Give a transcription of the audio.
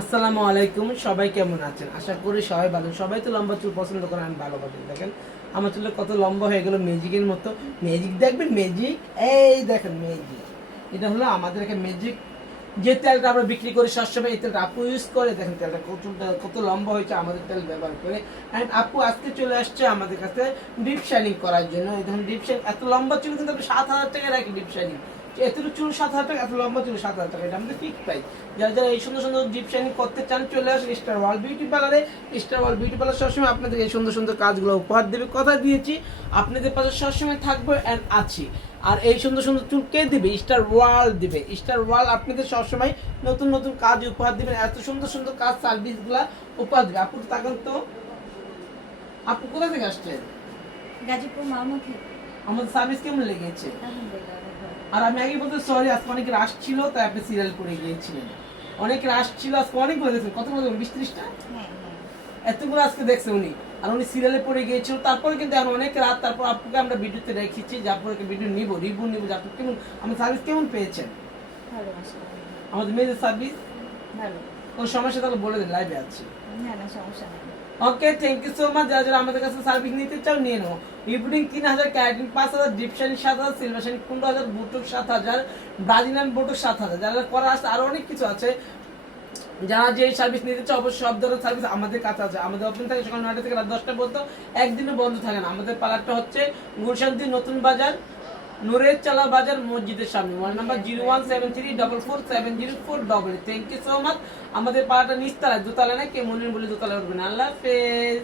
আসসালামু আলাইকুম, সবাই কেমন আছেন? আশা করি সবাই ভালো। সবাই তো লম্বা চুল পছন্দ করেন, আমি ভালোবাসি। দেখেন আমার চুলে কত লম্বা হয়ে গেল, ম্যাজিকের মতো। ম্যাজিক দেখবেন, ম্যাজিক। এই দেখেন ম্যাজিক, এটা হলো আমাদের একটা ম্যাজিক। যে তেলটা আমরা বিক্রি করি সবসময়, এই তেলটা আপু ইউজ করে। দেখেন তেলটা কত লম্বা হয়েছে আমাদের তেল ব্যবহার করে। অ্যান্ড আপু আজকে চলে আসছে আমাদের কাছে ডিপ শাইনিং করার জন্য। এই দেখুন ডিপ শাইনিং, এত লম্বা চুল কিন্তু আপনি 7,000 টাকায় রাখি ডিপ শাইনিং। এতটুকু চুল 7,000 টাকা, এত লম্বা চুল 7,000 টাকা, এটা আমাদের ফিক্স প্রাইস। যারা যারা এই সুন্দর সুন্দর ডিপ শাইনিং করতে চান চলে আসেন স্টার ওয়াল বিউটি পার্লারে। স্টার ওয়াল বিউটি পার্লার সবসময় আপনাদের এই সুন্দর সুন্দর কাজগুলো উপহার দেবে, কথা দিয়েছি। আপনাদের পাশে সবসময় থাকবো অ্যান্ড আছি। আর এই সুন্দর সুন্দর চুল কে দিবে? স্টার ওয়াল দিবে। স্টার ওয়াল আপনাদের সবসময় নতুন নতুন কাজ উপহার দিবেন, এত সুন্দর সুন্দর কাজ সার্ভিসগুলা উপহার দিবে। আপু তাকান তো, আপু কোথা থেকে আসছেন? গাজীপুর মামুখে। আমাদের সার্ভিস কেমন লেগেছে? আলহামদুলিল্লাহ অনেক ভালো। আর আমি আগে বলতে সরি, আজকে অনেক রাশ ছিল তাই আপনি সিরিয়াল করে গিয়েছিলেন। অনেক রাশ ছিল আজকে, অনেকগুলো দেখছেন। কতগুলো দেখুন, 20-30টা হ্যাঁ হ্যাঁ এতগুলো আজকে দেখছে উনি। আর উনি সিরিয়ালে পড়ে গিয়েছিল, তারপরে কিন্তু এখন অনেক রাত, তারপর আপুকে আমরা ভিডিওতে রেখেছি যে আপুকে ভিডিও নিব, রিভিউ নিব যে আপনি কেমন, আমার সার্ভিস কেমন পেয়েছেন। ভালো মাশাআল্লাহ। আমাদের মেয়েদের সার্ভিস ভালো। কোনো সমস্যা তাহলে বলে দেন, লাইভে আছি। হ্যাঁ না সমস্যা নেই। Okay, thank you so much. যারা যারা আমাদের কাছে সার্ভিস নিতে চাও নিয়ে নাও। রিপুটিং 3,000, keratin 5,000, deep shining 7,000, silver shining 15,000, botox 7,000, Brazilian botox 7,000। যারা করা আছে আরো অনেক কিছু আছে। যারা যে সার্ভিস নিতে চাও অবশ্যই সব ধরনের সার্ভিস আমাদের কাছে আছে। আমাদের ওপেন থাকে সকাল 9টা থেকে রাত 10টা পর্যন্ত, একদিনও বন্ধ থাকে না। আমাদের পার্লারটা হচ্ছে গুলশান্তি নতুন বাজার, নুরের চালা বাজার, মসজিদের সামনে। Mobile number 01734470488। Thank you so much. আমাদের পাড়াটা নিচতলায়, দোতলা না, কে মনে বলে দোতলায় উঠবেন। আল্লাহ হাফেজ।